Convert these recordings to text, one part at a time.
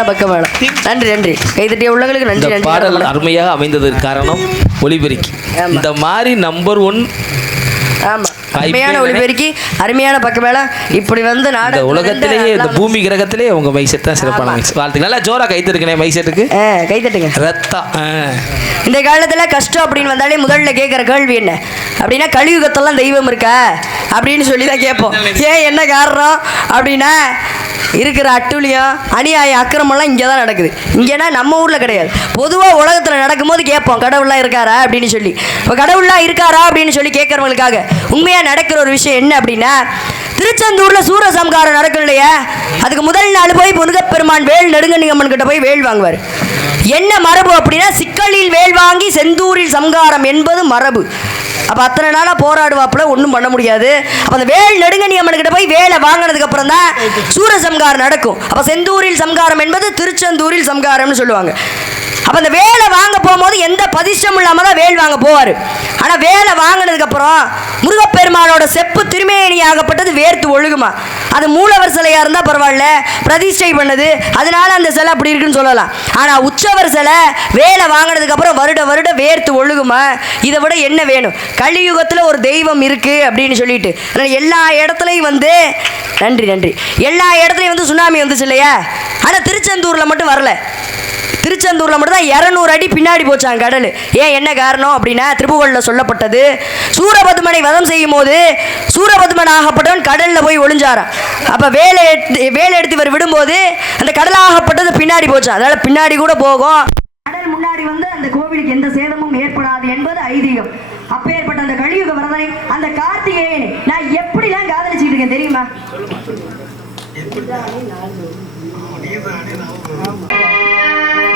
அருமையான பக்கமேளம். நன்றி நன்றி. கைதட்டிய உள்ளங்களுக்கு நன்றி நன்றி. பாடல் அருமையாக அமைந்ததற்கு காரணம் ஒலிபெருக்கி. இந்த மாதிரி நம்பர் 1 ஆமாம், அருமையான ஒளிபெருக்கி, அருமையான பக்கமேளம். இப்படி வந்து இந்த உலகத்திலேயே இந்த பூமி கிரகத்திலேயே உங்க மைசெட் தான் சிறப்பான மைசெட். வாழ்த்துக்கள். நல்லா ஜோரா கைத்தட்டுங்க மைசெட்டுக்கு. கைத்தட்டுங்க. ரத்தம். இந்த காலத்தில் கஷ்டம் அப்படின்னு வந்தாலே முதல்ல கேட்குற கேள்வி என்ன அப்படின்னா, கலியுகத்தெல்லாம் தெய்வம் இருக்கா அப்படின்னு சொல்லி தான் கேட்போம். ஏன் என்ன காரணம் அப்படின்னா, இருக்கிற அட்டுழியம் அநியாயம் அக்கிரமெல்லாம் இங்கே தான் நடக்குது. இங்கேனா நம்ம ஊரில் கிடையாது, பொதுவாக உலகத்தில் நடக்கும்போது கேட்போம் கடவுள்லாம் இருக்காரா அப்படின்னு சொல்லி. இப்போ கடவுள்லாம் இருக்காரா அப்படின்னு சொல்லி கேட்குறவங்களுக்காக உண்மையாக நடக்கிற ஒரு விஷயம் என்ன அப்படின்னா, திருச்செந்தூரில் சூரசம்காரம் நடக்கும் இல்லையா, அதுக்கு முதல் நாள் போய் முருகப்பெருமான் வேல் நெடுங்கணியம்மன் கிட்ட போய் வேல் வாங்குவார். என்ன மரபு அப்படின்னா, சிக்கலில் வேல் வாங்கி செந்தூரில் சம்காரம் என்பது மரபு. அப்போ அத்தனை நாளாக போராடுவாப்புல ஒன்றும் பண்ண முடியாது. அப்போ அந்த வேல் நெடுங்கணியம்மன்கிட்ட போய் வேலை வாங்கினதுக்கு அப்புறம் தான் சூரசம்காரம் நடக்கும். அப்போ செந்தூரில் சம்காரம் என்பது திருச்செந்தூரில் சம்காரம்னு சொல்லுவாங்க. அப்போ அந்த வேலை வாங்க போகும்போது எந்த பதிஷ்டம் இல்லாமல் தான் வேல் வாங்க போவார். ஆனால் வேலை வாங்கினதுக்கப்புறம் முருகப்பெருமானோட செப்பு திருமேனியாகப்பட்டது வேர்த்து ஒழுகுமா. அது மூலவர் சிலையாக இருந்தால் பரவாயில்ல, பிரதிஷ்டை பண்ணது, அதனால அந்த சிலை அப்படி இருக்குன்னு சொல்லலாம். ஆனால் உற்சவர் சிலை வேலை வாங்கினதுக்கப்புறம் வருட வருட வேர்த்து ஒழுகுமா. இதை விட என்ன வேணும்? கலியுகத்தில் ஒரு தெய்வம் இருக்குது அப்படின்னு சொல்லிட்டு எல்லா இடத்துலையும் வந்து நன்றி நன்றி எல்லா இடத்துலையும் வந்து சுனாமி வந்துச்சு இல்லையா. ஆனால் திருச்செந்தூரில் மட்டும் வரல. திருச்செந்தூரில் மட்டும் தான் 200 அடி பின்னாடி போச்சாங்க கடல். ஏன் என்ன காரணம் அப்படின்னா, திருப்புகழில் சொல்லப்பட்டது, சூரபதுமனை வதம் செய்யும் போது சூரபதுமன் ஆகப்பட்டவன் கடலில் போய் ஒளிஞ்சாரான். அப்போ வேலை எடுத்து இவர் விடும்போது அந்த கடலாகப்பட்டது பின்னாடி போச்சான். அதனால் பின்னாடி கூட போகும், கடல் முன்னாடி வந்து அந்த கோவிலுக்கு எந்த சேதமும் ஏற்படாது என்பது ஐதீகம். அப்பேற்பட்ட அந்த கலியுக வரதனை அந்த கார்த்திகேயனை நான் எப்படிலாம் காதலிச்சுட்டு இருக்கேன் தெரியுமா?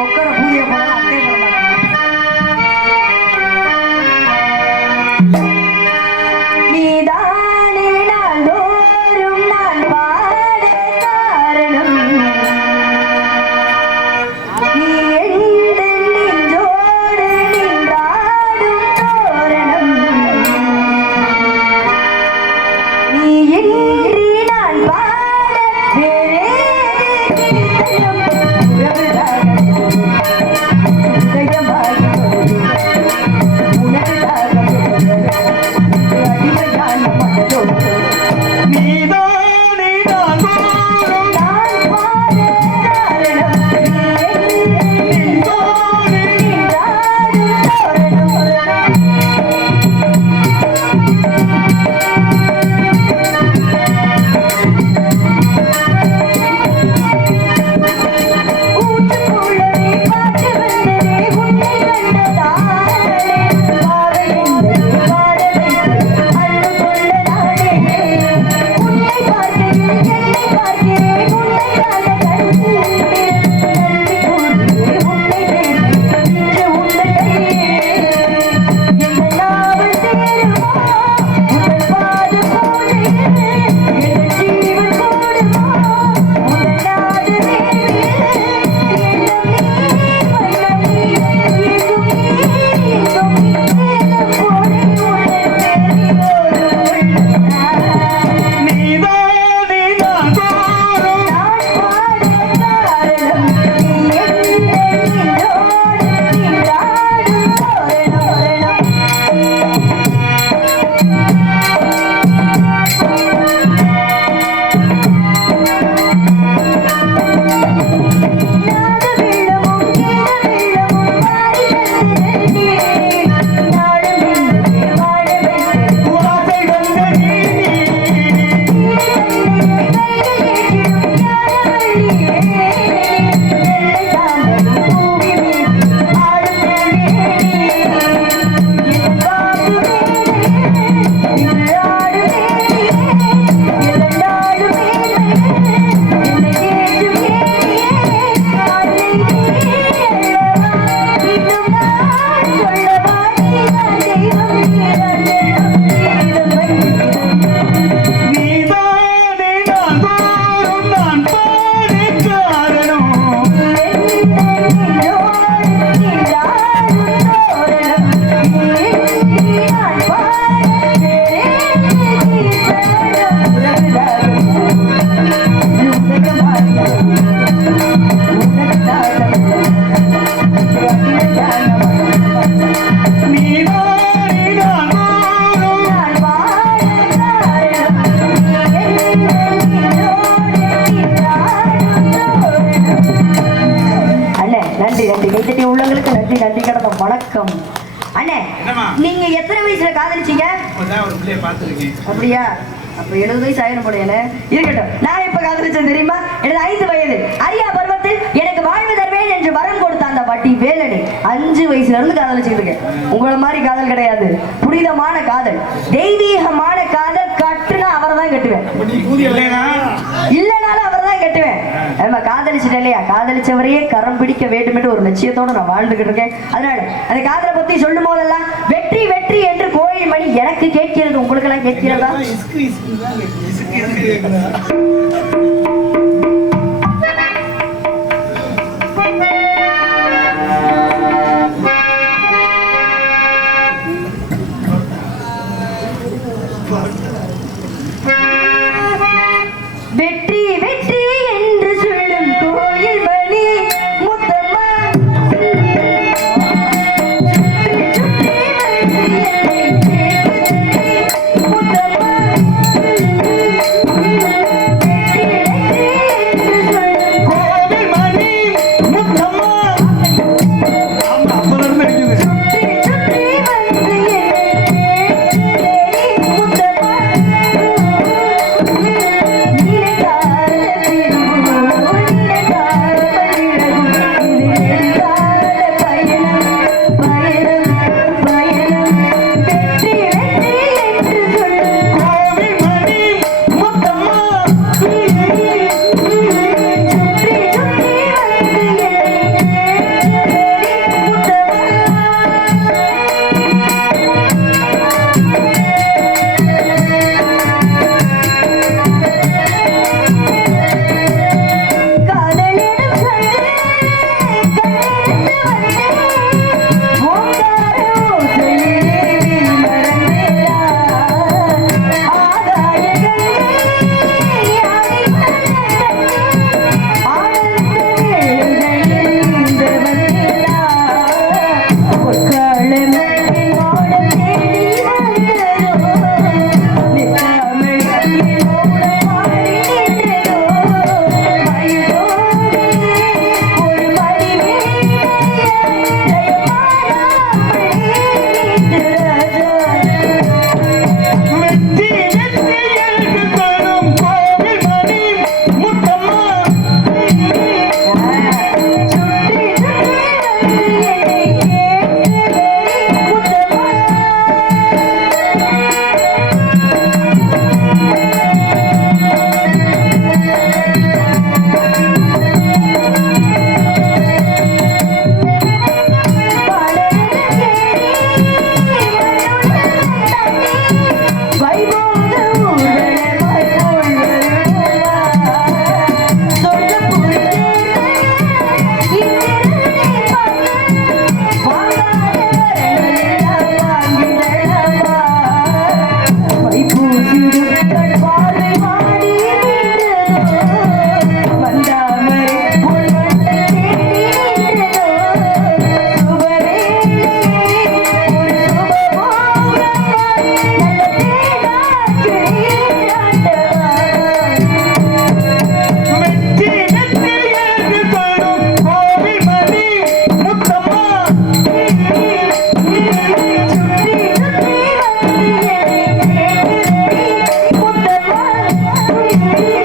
கொக்கரை பூஜை போடலாம், அட்டை போடலாம். நீதானே நாள்தோறும் நான் பாட காரணம், நீ எந்த நெஞ்சோடு நின்றாடும் தோரணம், நீ இன்றி நான் பாட வேறே உறவுதான். நீங்க எத்தனை வயசுல காதலிச்சீங்க? அப்படியா? அப்ப 70 வயசு ஆயிரம் போடையல இருக்கட்டும். நான் இப்ப காதலிச்சேன் தெரியுமா? எனது 5 வயது அரியா பருவத்தில் எனக்கு வாழ்வு தருவேன் என்று வரம் கொடுத்த அந்த வட்டி வேலனை 5 வயசுல இருந்து காதலிச்சுட்டு இருக்கேன். உங்களை மாதிரி காதல் கிடையாது, புனிதமான காதல், தெய்வீகமான காதல். கட்டுனா அவரை தான் கட்டுவேன், இல்லனாலும் அவரை தான் கட்டுவேன். நம்ம காதலிச்சுட்டேன் இல்லையா, காதலிச்சவரையே கரம் பிடிக்க வேண்டும் என்று ஒரு லட்சியத்தோட நான் வாழ்ந்துகிட்டு இருக்கேன். அதனால அந்த காதலை பத்தி சொல்லும் போதெல்லாம் வெற்றி வெற்றி என்று கோயில் மணி எனக்கு கேட்கிறது, உங்களுக்கு எல்லாம் கேட்கிறதா? வெற்றி வெற்றி என்று சொல்லும் கோயில் மணி முத்தம்மா Thank you.